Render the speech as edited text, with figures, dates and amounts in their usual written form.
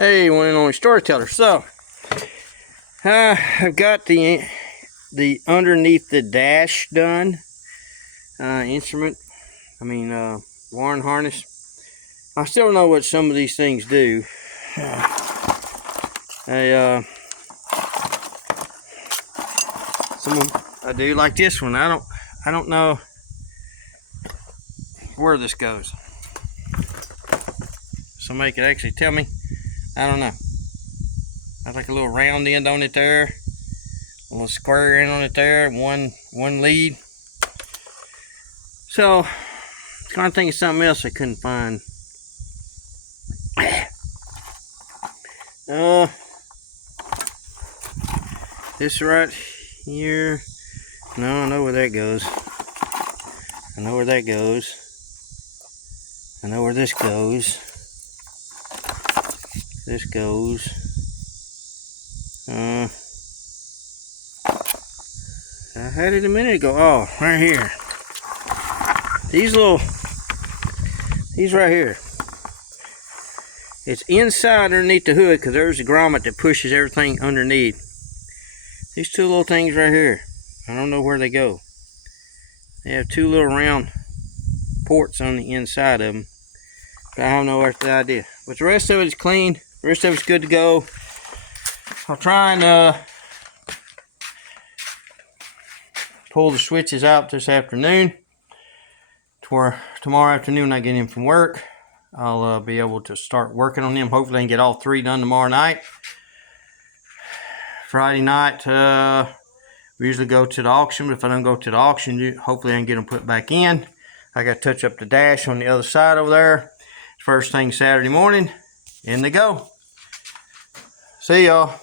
Hey, one and only storyteller. So, I've got the underneath the dash done. Wiring harness. I still don't know what some of these things do. I do like this one. I don't know where this goes. Somebody could actually tell me. I don't know. That's like a little round end on it there, a little square end on it there, one lead. So, it's kind of thinking of something else I couldn't find. This right here. No, I know where that goes. I know where that goes. I know where this goes. This goes. I had it a minute ago. Oh, right here. These right here. It's inside underneath the hood because there's a grommet that pushes everything underneath. These two little things right here. I don't know where they go. They have two little round ports on the inside of them. But I have no earthly idea. But the rest of it is clean. The rest of it's good to go. I'll try and pull the switches out this afternoon. To where tomorrow afternoon I get in from work, I'll be able to start working on them. Hopefully I can get all three done tomorrow night. Friday night, we usually go to the auction, but if I don't go to the auction, hopefully I can get them put back in. I got to touch up the dash on the other side over there. First thing Saturday morning, in they go. See y'all.